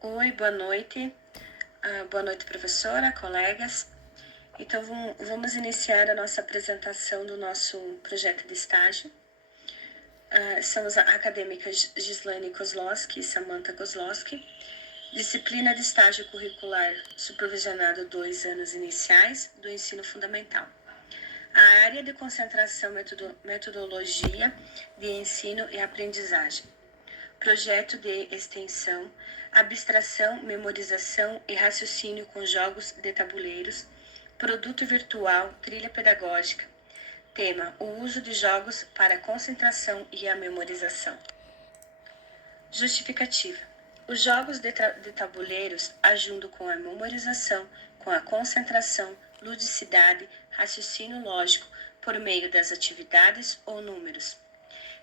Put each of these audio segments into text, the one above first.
Oi, boa noite. Boa noite, professora, colegas. Então, vamos iniciar a nossa apresentação do nosso projeto de estágio. Somos a acadêmicas Gislaine Kozlowski e Samantha Kozlowski. Disciplina de estágio curricular supervisionado 2 anos iniciais do ensino fundamental. A área de concentração metodologia de ensino e aprendizagem. Projeto de extensão, abstração, memorização e raciocínio com jogos de tabuleiros, produto virtual, trilha pedagógica. Tema: o uso de jogos para a concentração e a memorização. Justificativa: os jogos de tabuleiros ajudam com a memorização, com a concentração, ludicidade, raciocínio lógico, por meio das atividades ou números.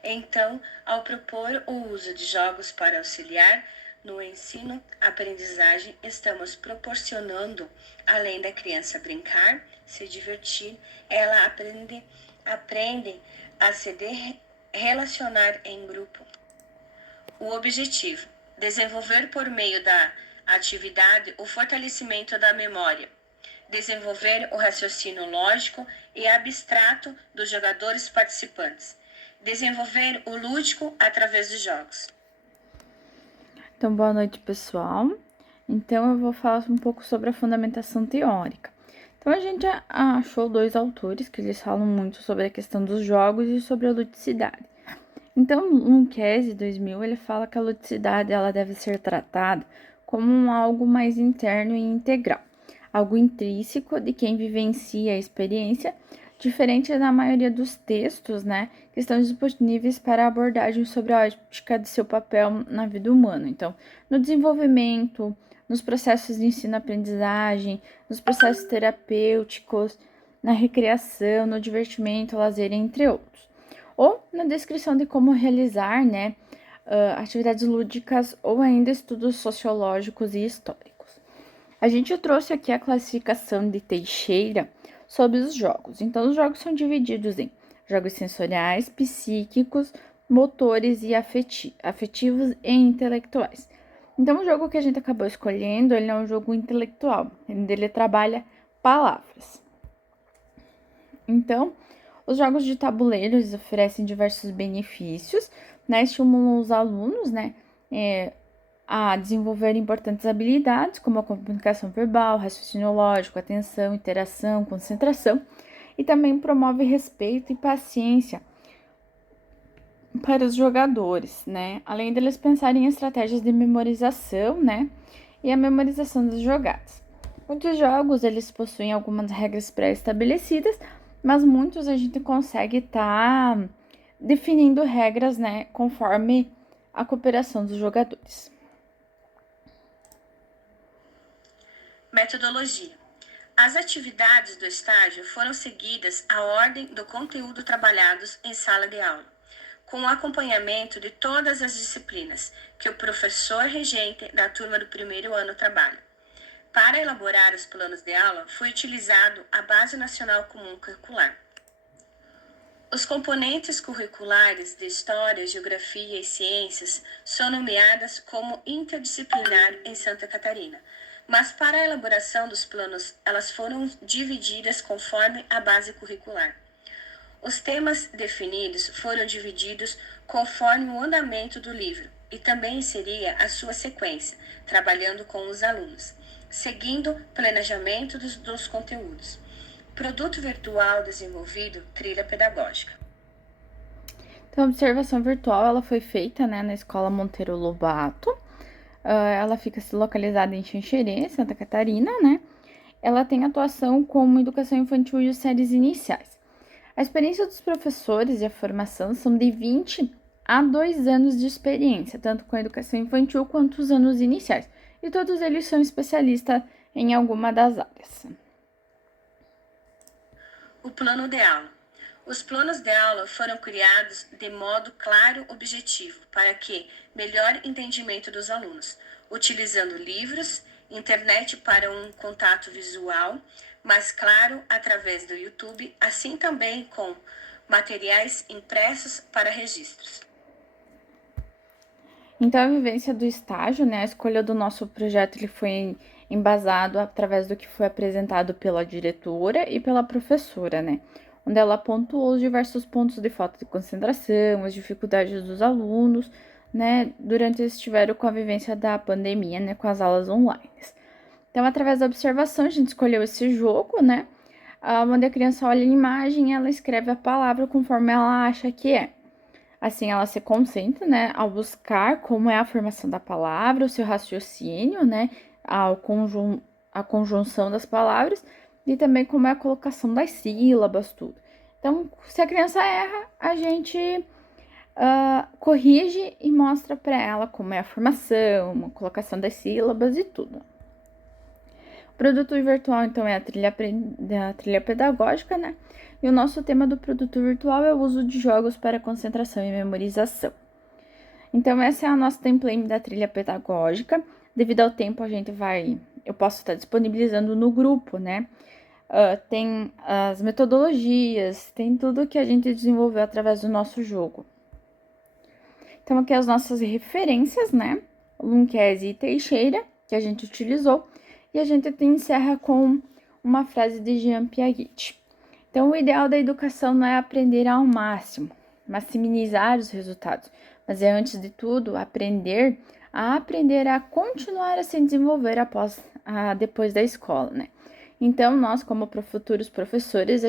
Então, ao propor o uso de jogos para auxiliar no ensino-aprendizagem, estamos proporcionando, além da criança brincar, se divertir, ela aprende a se relacionar em grupo. O objetivo: desenvolver por meio da atividade o fortalecimento da memória, desenvolver o raciocínio lógico e abstrato dos jogadores participantes, desenvolver o lúdico através dos jogos. Então, boa noite, pessoal. Então, eu vou falar um pouco sobre a fundamentação teórica. Então, a gente achou 2 autores que eles falam muito sobre a questão dos jogos e sobre a ludicidade. Então, no Kesi 2000, ele fala que a ludicidade ela deve ser tratada como algo mais interno e integral, algo intrínseco de quem vivencia a experiência, diferente da maioria dos textos, né, que estão disponíveis para abordagem sobre a ótica de seu papel na vida humana. Então, no desenvolvimento, nos processos de ensino-aprendizagem, nos processos terapêuticos, na recreação, no divertimento, lazer, entre outros. Ou na descrição de como realizar, né, atividades lúdicas ou ainda estudos sociológicos e históricos. A gente trouxe aqui a classificação de Teixeira sobre os jogos. Então, os jogos são divididos em jogos sensoriais, psíquicos, motores e afetivos e intelectuais. Então, o jogo que a gente acabou escolhendo, ele é um jogo intelectual, ele trabalha palavras. Então, os jogos de tabuleiro oferecem diversos benefícios, né? Estimulam os alunos, né? A desenvolver importantes habilidades, como a comunicação verbal, raciocínio lógico, atenção, interação, concentração, e também promove respeito e paciência para os jogadores, né? Além deles pensarem em estratégias de memorização, né? E a memorização das jogadas. Muitos jogos, eles possuem algumas regras pré-estabelecidas, mas muitos a gente consegue estar definindo regras, né? Conforme a cooperação dos jogadores. Metodologia: as atividades do estágio foram seguidas à ordem do conteúdo trabalhados em sala de aula, com o acompanhamento de todas as disciplinas que o professor regente da turma do primeiro ano trabalha. Para elaborar os planos de aula, foi utilizado a Base Nacional Comum Curricular. Os componentes curriculares de História, Geografia e Ciências são nomeadas como interdisciplinar em Santa Catarina, mas para a elaboração dos planos, elas foram divididas conforme a base curricular. Os temas definidos foram divididos conforme o andamento do livro e também seria a sua sequência, trabalhando com os alunos, seguindo o planejamento dos conteúdos. Produto virtual desenvolvido, trilha pedagógica. Então, a observação virtual ela foi feita, né, na Escola Monteiro Lobato. Ela fica localizada em Xanxerê, Santa Catarina, né? Ela tem atuação como educação infantil e séries iniciais. A experiência dos professores e a formação são de 20 a 2 anos de experiência, tanto com a educação infantil quanto os anos iniciais. E todos eles são especialistas em alguma das áreas. O plano de aula. Os planos de aula foram criados de modo claro e objetivo para que melhor entendimento dos alunos, utilizando livros, internet para um contato visual, mais claro através do YouTube, assim também com materiais impressos para registros. Então, a vivência do estágio, né, a escolha do nosso projeto, ele foi embasado através do que foi apresentado pela diretora e pela professora, né, onde ela pontuou os diversos pontos de falta de concentração, as dificuldades dos alunos, né, durante eles estiveram com a vivência da pandemia, né, com as aulas online. Então, através da observação, a gente escolheu esse jogo, né, onde a criança olha a imagem e ela escreve a palavra conforme ela acha que é. Assim, ela se concentra, né, ao buscar como é a formação da palavra, o seu raciocínio, né, a conjunção das palavras e também como é a colocação das sílabas, tudo. Então, se a criança erra, a gente corrige e mostra para ela como é a formação, a colocação das sílabas e tudo. O produto virtual, então, é a trilha pedagógica, né? E o nosso tema do produto virtual é o uso de jogos para concentração e memorização. Então, essa é a nossa template da trilha pedagógica. Devido ao tempo, eu posso estar disponibilizando no grupo, né? Tem as metodologias, tem tudo que a gente desenvolveu através do nosso jogo. Então, aqui as nossas referências, né? Lunchese e Teixeira, que a gente utilizou. E a gente encerra com uma frase de Jean Piaget. Então, o ideal da educação não é aprender ao máximo, maximizar os resultados, mas é, antes de tudo, aprender a continuar a se desenvolver depois da escola, né? Então, nós, como futuros professores,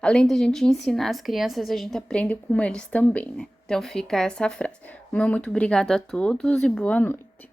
além de a gente ensinar as crianças, a gente aprende com eles também, né? Então, fica essa frase. Muito obrigada a todos e boa noite.